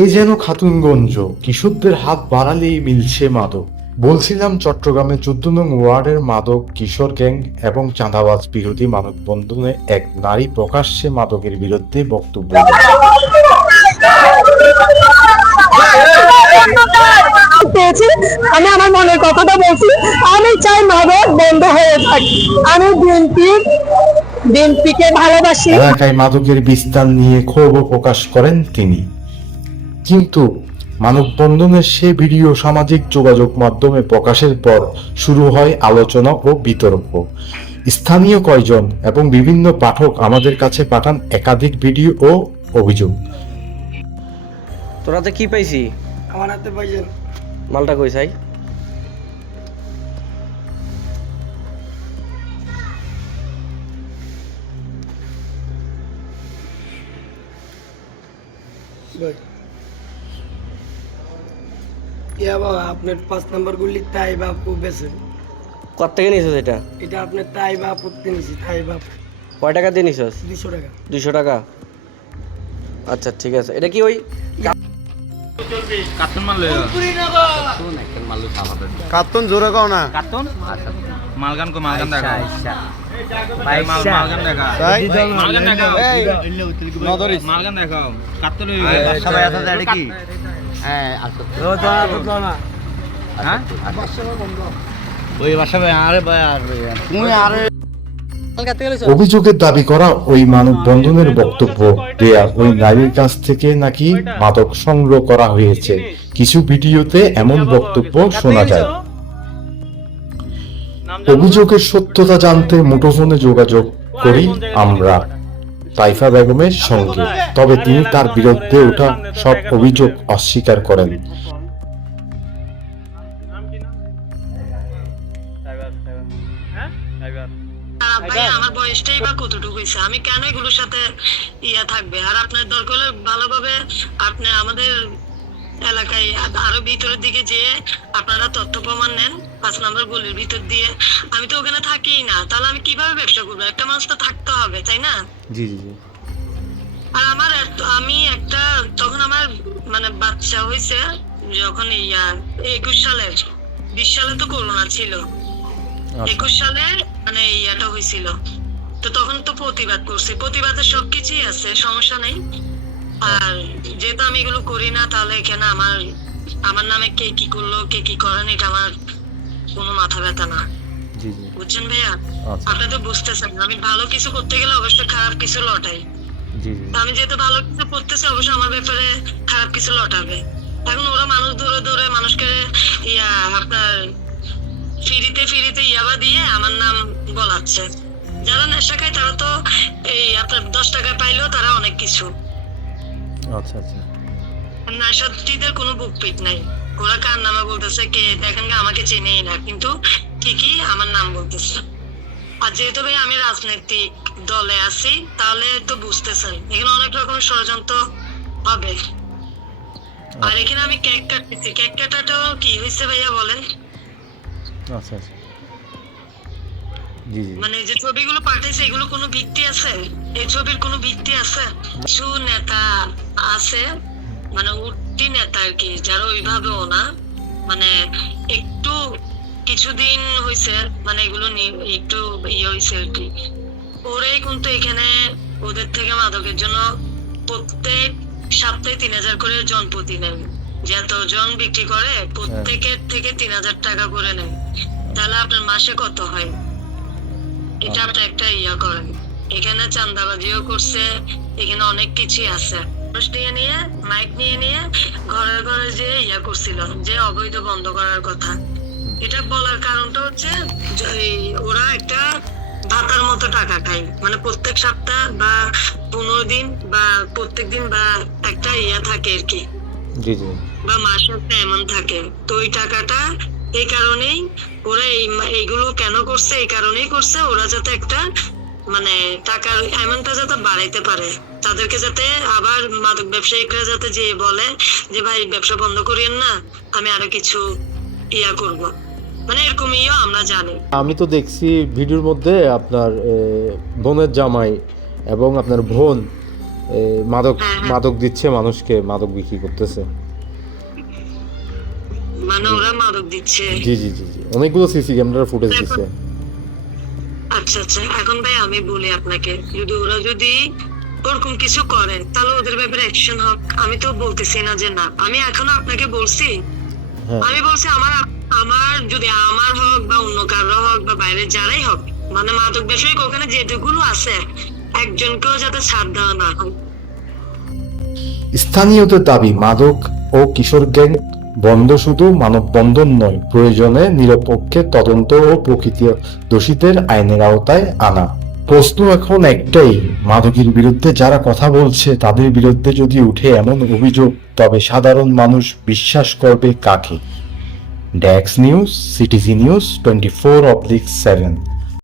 এই যেন খাতুনগঞ্জ, কিশোরদের হাত বাড়ালেই মিলছে মাদক। বলছিলাম চট্টগ্রামে 14 নং ওয়ার্ডের মাদক কিশোর গ্যাং এবং চাঁদাবাজ বিরোধী মানববন্ধনে এক নারী প্রকাশ্যে মাদকের বিরুদ্ধে বক্তব্য দেন। পেয়েছি, আমি আমার মনের কথাটা বলছি। আমি চাই মাদক বন্ধ হয়ে যাক। আমি বিএনপিকে ভালোবাসি। এলাকায় মাদকের বিস্তার নিয়ে ক্ষোভ প্রকাশ করেন তিনি। কিন্তু মানববন্ধনের সে ভিডিও সামাজিক যোগাযোগ মাধ্যমে প্রকাশের পর শুরু হয় আলোচনা ও বিতর্ক। স্থানীয় কয়েকজন এবং বিভিন্ন পাঠক আমাদের কাছে পাঠান একাধিক ভিডিও ও অভিযোগ। তোর হাতে কি পাইছি? আমার হাতে পাইছেন মালটা কই চাই? ইয়া বাবা আপনার 5 নম্বর গুলি তাই বাপু বেছে কত থেকে নিছিস এটা? এটা আপনার তাই বাপু নিছি তাই বাপ কয় টাকা দিয়ে নিছিস? 200 টাকা 200 টাকা। আচ্ছা ঠিক আছে। এটা কি ওই কার্টুন মাল লইয়া কার্টুন জোরে কও না কার্টুন মালগান কো মালগান দেখা মালগান দেখা তাই মালগান দেখা নদরিস মালগান দেখাও কার্টুন সবাই আছে এটা কি হ্যাঁ আসো হ্যাঁ ওই বাসা ভাই আরে ভাই আর তুমি আরে অভিযোগের দাবি করা ওই মানববন্ধনের বক্তব্য দেয়া ওই নারীর কাছ থেকে নাকি মাদক সংগ্রহ করা হয়েছে। কিছু ভিডিওতে এমন বক্তব্য শোনা যায়। অভিযোগের সত্যতা জানতে মুঠোফোনে যোগাযোগ করি আমরা তাইফা বেগমের সঙ্গে, তবে তিনি তার বিরুদ্ধে ওঠা সব অভিযোগ অস্বীকার করেন। ভাই আমার বয়সটাই বা কতটুকু হয়েছে, আমি কেন এগুলোর সাথে থাকবে? আর আপনার দরকার হলে ভালোভাবে আপনি আমাদের এলাকায় আরো ভিতরের দিকে যেয়ে আপনারা তথ্য প্রমাণ নেন। 5 নম্বর গলির ভিতর দিয়ে আমি তো ওখানে থাকি না, তাহলে আমি কিভাবে ব্যবসা করবো? একটা মানুষ তো থাকতে হবে, তাই না? জি জি জি। আর আমি একটা তখন আমার মানে বাচ্চা হয়েছে যখন 21 সালের 20 সালে তো করোনা ছিল, 21 সালে মানে ইয়াটা হয়েছিল, তো তখন তো প্রতিবাদ করছি, প্রতিবাদের সবকিছুই আছে, সমস্যা নেই। আর যেহেতু আমি এগুলো করি না, তাহলে এখানে আমার নামে কে কি করলো কে কি করেন এটা আমার কোনো মাথা ব্যথা না, জি জি। বুঝছেন ভাইয়া? আচ্ছা। আপনি তো বুঝতেছেন আমি ভালো কিছু করতে গেলে অবশ্যই খারাপ কিছু লটাই। জি জি। আমি যেহেতু ভালো কিছু করতেছি, অবশ্যই আমার ব্যাপারে খারাপ কিছু লটাবে। এখন ওরা মানুষ দূরে দূরে মানুষকে আপনার ফিরিতে ইয়াবা দিয়ে আমার নাম বলাচ্ছে। যারা নেশা খায় তারা তো আপনার 10 টাকা পাইলেও তারা অনেক কিছু। আচ্ছা আচ্ছা। নেশার্থীদের কোনো বুক পিট নাই। ওরা কার নামে বলতেছে কে দেখেন, আমাকে চেনেই না, কিন্তু ঠিকই আমার নাম বলতেছে। আর যেহেতু ভাই আমি রাজনৈতিক দলে আছি, তাহলে তো বুঝতেছেন এখানে অনেক রকমের ষড়যন্ত্র হবে। আর এখানে আমি কেক কাটতেছি, কেক কাটাটাও কি হয়েছে ভাইয়া বলেন? আচ্ছা আচ্ছা। জি জি। মানে যে ছবিগুলো পাঠাইছে এগুলো কোনো ভিত্তি আছে? এই ছবির কোনো ভিত্তি আছে? কিছু নেতা আছে মানে উঠতি নেতা আর কি, যারা ওইভাবেও না, মানে একটু কিছুদিন হয়েছে মানে এগুলো নিয়ে একটু হয়েছে আর কি। ওরাই কিন্তু এখানে ওদের থেকে মাদকের জন্য প্রত্যেক সপ্তাহে 3000 করে জনপ্রতি নেয়, যে এতজন বিক্রি করে প্রত্যেকের থেকে 3000 টাকা করে নেয়, তাহলে আপনার মাসে কত হয়? এটা আপনি একটা করেন। এখানে চাঁদাবাজিও করছে, এখানে অনেক কিছুই আছে। নিয়ে মাইক নিয়ে ঘরে ঘরে যে করছিল যে অবৈধ বন্ধ করার কথা। এটা বলার কারণটা হচ্ছে ওরা একটা ভাতার মতো টাকা খায়, মানে প্রত্যেক সপ্তাহ বা 15 দিন বা প্রত্যেক দিন বা একটা থাকে আর কি, জি জি। বা মাসে একটা এমন থাকে। তো ওই টাকাটা এই কারণেই ওরা এইগুলো কেন করছে, এই কারণেই করছে ওরা যাতে একটা মানে টাকার অ্যামাউন্টটা যাতে বাড়াইতে পারে, তাদেরকে যাতে আবার মাদক ব্যবসায়িকরা যাতে যে বলে যে ভাই ব্যবসা বন্ধ করিয়েন না, আমি আরো কিছু করব, মানে এরকমই আমরা জানি। আমি তো দেখছি ভিডিওর মধ্যে আপনার বোনের জামাই এবং আপনার বোন মাদক হ্যাঁ। মাদক দিচ্ছে মানুষকে, মাদক বিক্রি করতেছে। মানে ওরা মাদক দিচ্ছে? জি জি জি জি, অনেকগুলো সিসি ক্যামেরার ফুটেজ দিচ্ছে। আচ্ছা আচ্ছা, এখন ভাই আমি বলি আপনাকে, যদি ওরা যদি ওরকম কিছু করেন তাহলে ওদের ব্যাপারে অ্যাকশন হোক। আমি তো বলতেছি না যে না, আমি এখনো আপনাকে বলছি, হ্যাঁ আমি বলছি আমার আমার যদি আমার হোক বা অন্য কারো হোক বা বাইরে যারাই হোক, মানে মাদক বিষয়ক ওখানে যেটুকুলো আছে একজনকেও যাতে ছাড় দেওয়া না হয়। স্থানীয়দের দাবি, মাদক ও কিশোর গ্যাং বন্ধ শুধু মানববন্ধন নয়, প্রয়োজনে নিরপেক্ষ তদন্ত ও প্রকৃত দোষীদের আইনের আওতায় আনা। প্রশ্ন এখন একটাই, মাদকের বিরুদ্ধে যারা কথা বলছে তাদের বিরুদ্ধে যদি উঠে এমন অভিযোগ, তবে সাধারণ মানুষ বিশ্বাস করবে কাকে? Desk news, CTG news 24/7।